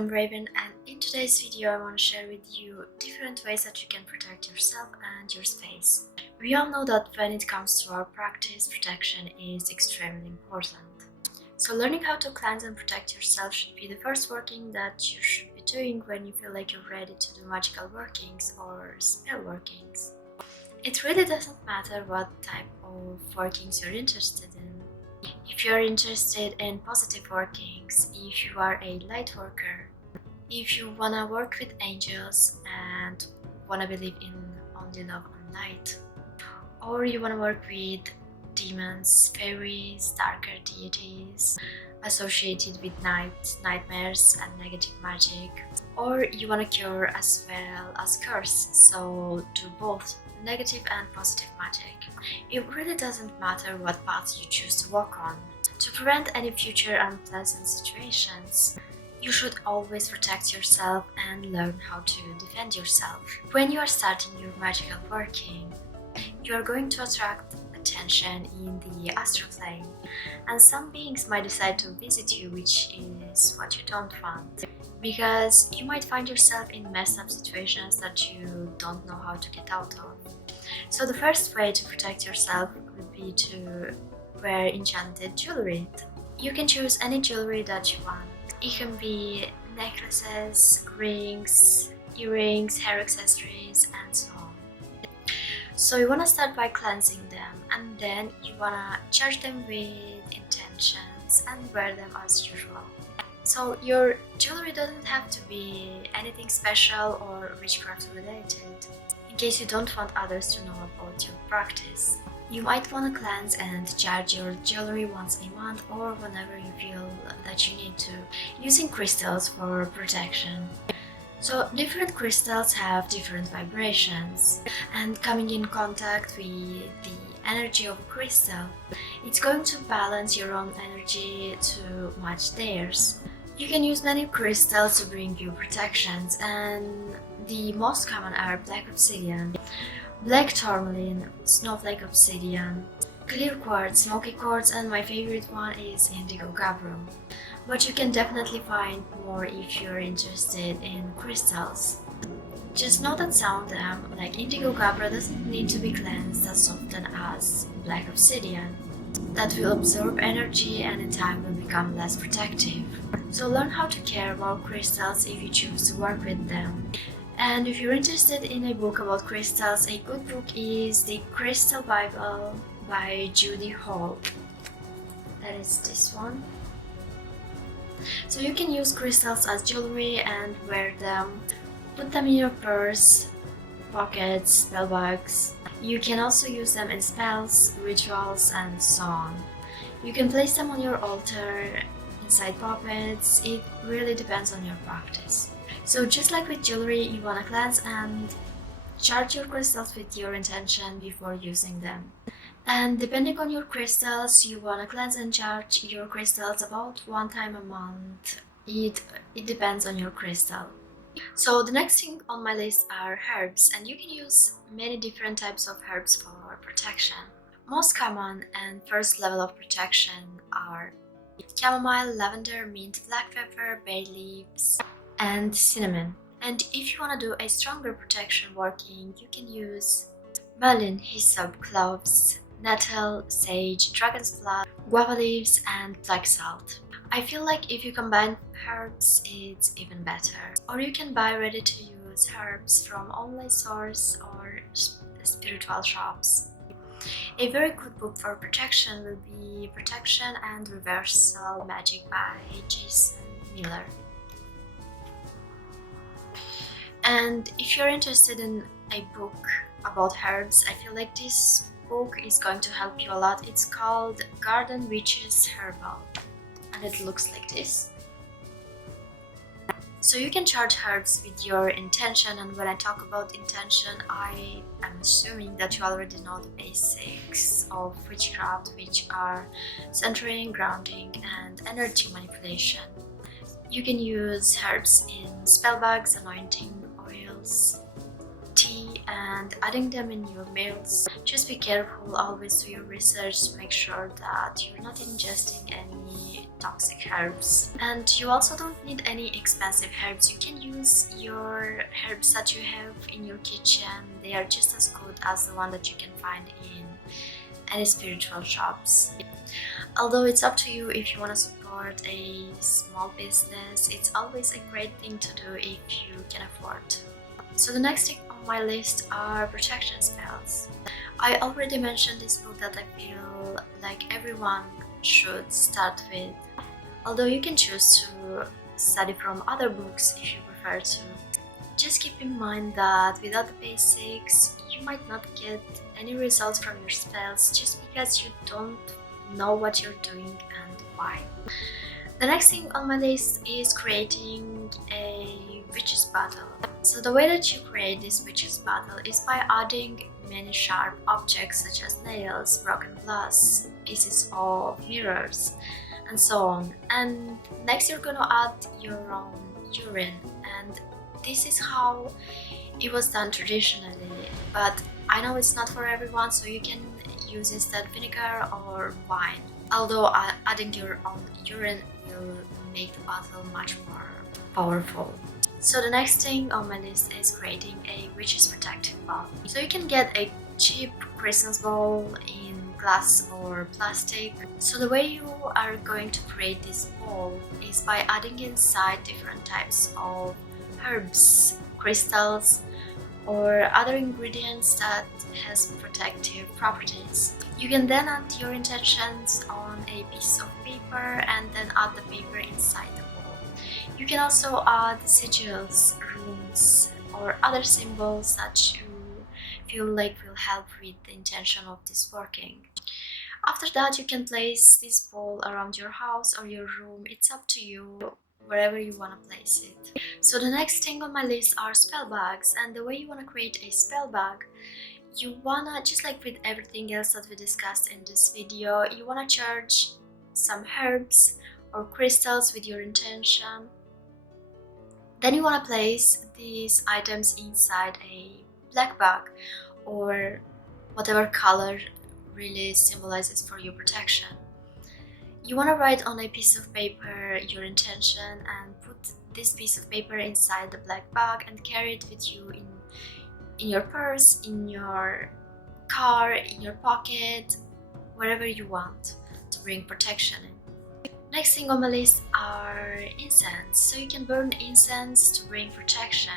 I'm Raven, and in today's video I want to share with you different ways that you can protect yourself and your space. We all know that when it comes to our practice, protection is extremely important. So learning how to cleanse and protect yourself should be the first working that you should be doing when you feel like you're ready to do magical workings or spell workings. It really doesn't matter what type of workings you're interested in. If you are interested in positive workings, if you are a light worker, if you wanna work with angels and wanna believe in only love and light, or you wanna work with demons, fairies, darker deities associated with nightmares and negative magic, or you wanna cure as well as curse, so do both negative and positive magic. It really doesn't matter what path you choose to walk on. To prevent any future unpleasant situations, you should always protect yourself and learn how to defend yourself. When you are starting your magical working, you are going to attract attention in the astral plane, and some beings might decide to visit you, which is what you don't want, because you might find yourself in messed up situations that you don't know how to get out of. So the first way to protect yourself would be to wear enchanted jewelry. You can choose any jewelry that you want. It can be necklaces, rings, earrings, hair accessories, and so on. So you want to start by cleansing them, and then you want to charge them with intentions and wear them as usual. So your jewelry doesn't have to be anything special or witchcraft related. In case you don't want others to know about your practice, you might want to cleanse and charge your jewelry once a month or whenever you feel that you need to, using crystals for protection. So different crystals have different vibrations, and coming in contact with the energy of a crystal, it's going to balance your own energy to match theirs. You can use many crystals to bring you protections, and the most common are black obsidian, black tourmaline, snowflake obsidian, clear quartz, smoky quartz, and my favorite one is indigo gabbro. But you can definitely find more if you're interested in crystals. Just know that some of them, like indigo gabbro, doesn't need to be cleansed as often as black obsidian. That will absorb energy and in time will become less protective. So learn how to care about crystals if you choose to work with them. And if you're interested in a book about crystals, a good book is The Crystal Bible by Judy Hall. That is this one. So you can use crystals as jewelry and wear them. Put them in your purse, pockets, spell bags. You can also use them in spells, rituals, and so on. You can place them on your altar, inside puppets. It really depends on your practice. So just like with jewelry, you want to cleanse and charge your crystals with your intention before using them. And depending on your crystals, you want to cleanse and charge your crystals about one time a month. It depends on your crystal. So the next thing on my list are herbs, and you can use many different types of herbs for protection. Most common and first level of protection are chamomile, lavender, mint, black pepper, bay leaves, and cinnamon. And if you want to do a stronger protection working, you can use mullein, hyssop, cloves, nettle, sage, dragon's blood, guava leaves, and black salt. I feel like if you combine herbs, it's even better. Or you can buy ready-to-use herbs from online stores or spiritual shops. A very good book for protection will be Protection and Reversal Magic by Jason Miller. And if you're interested in a book about herbs, I feel like this book is going to help you a lot. It's called Garden Witches Herbal, and it looks like this. So you can charge herbs with your intention, and when I talk about intention, I am assuming that you already know the basics of witchcraft, which are centering, grounding, and energy manipulation. You can use herbs in spell bags, anointing oils, tea, and adding them in your meals. Just be careful, always do your research to make sure that you're not ingesting any toxic herbs. And you also don't need any expensive herbs. You can use your herbs that you have in your kitchen. They are just as good as the one that you can find in any spiritual shops. Although it's up to you if you want to support a small business, it's always a great thing to do if you can afford to. So the next thing on my list are protection spells. I already mentioned this book that I feel like everyone should start with, although you can choose to study from other books if you prefer to. Just keep in mind that without the basics, you might not get any results from your spells just because you don't know what you're doing and why. The next thing on my list is creating a witch's battle. So the way that you create this witch's battle is by adding many sharp objects such as nails, broken glass, pieces of mirrors, and so on. And next you're gonna add your own urine, and this is how it was done traditionally, but I know it's not for everyone, so you can use instead vinegar or wine. Although adding your own urine will make the battle much more powerful. So the next thing on my list is creating a witch's protective bowl. So you can get a cheap Christmas bowl in glass or plastic. So the way you are going to create this bowl is by adding inside different types of herbs, crystals, or other ingredients that has protective properties. You can then add your intentions on a piece of paper and then add the paper inside the bowl. You can also add sigils, runes, or other symbols that you feel like will help with the intention of this working. After that, you can place this bowl around your house or your room. It's up to you, wherever you want to place it. So the next thing on my list are spell bags, and the way you want to create a spell bag, you wanna, just like with everything else that we discussed in this video, you wanna charge some herbs or crystals with your intention. Then you wanna place these items inside a black bag or whatever color really symbolizes for your protection. You want to write on a piece of paper your intention and put this piece of paper inside the black bag and carry it with you in your purse, in your car, in your pocket, wherever you want to bring protection in. Next thing on my list are incense. So you can burn incense to bring protection,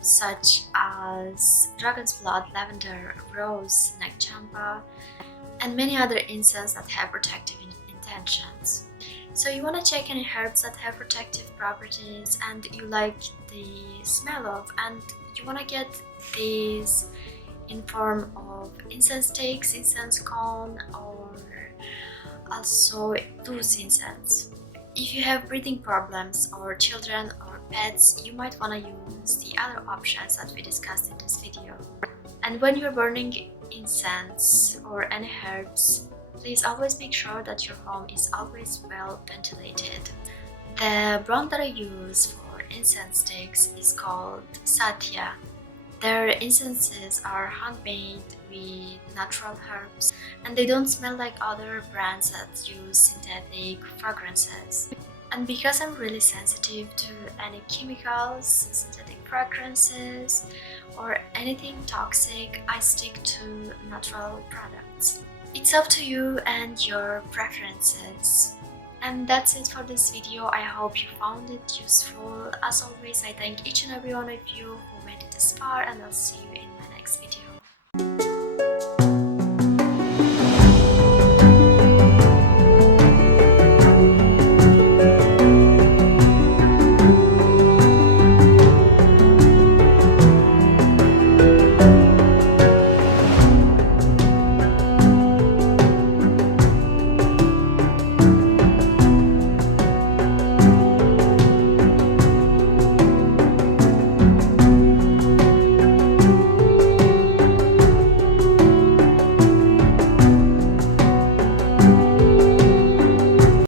such as dragon's blood, lavender, rose, neck champa, and many other incense that have protective intentions. So you want to check any herbs that have protective properties and you like the smell of, and you want to get these in form of incense sticks, incense cone, or also loose incense. If you have breathing problems or children or pets, you might want to use the other options that we discussed in this video. And when you're burning incense or any herbs, please always make sure that your home is always well ventilated. The brand that I use for incense sticks is called Satya. Their incenses are handmade with natural herbs and they don't smell like other brands that use synthetic fragrances. And because I'm really sensitive to any chemicals, synthetic fragrances, or anything toxic, I stick to natural products. It's up to you and your preferences. And that's it for this video. I hope you found it useful. As always, I thank each and every one of you who made it this far, and I'll see you in my next video.